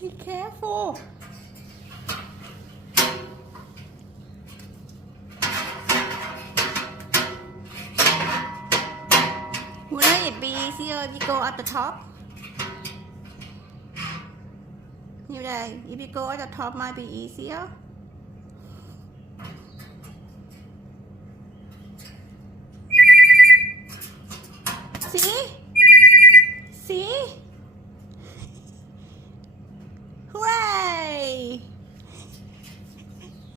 Be careful. Wouldn't it be easier if you go at the top? Như đây, if you go at the top might be easier. See?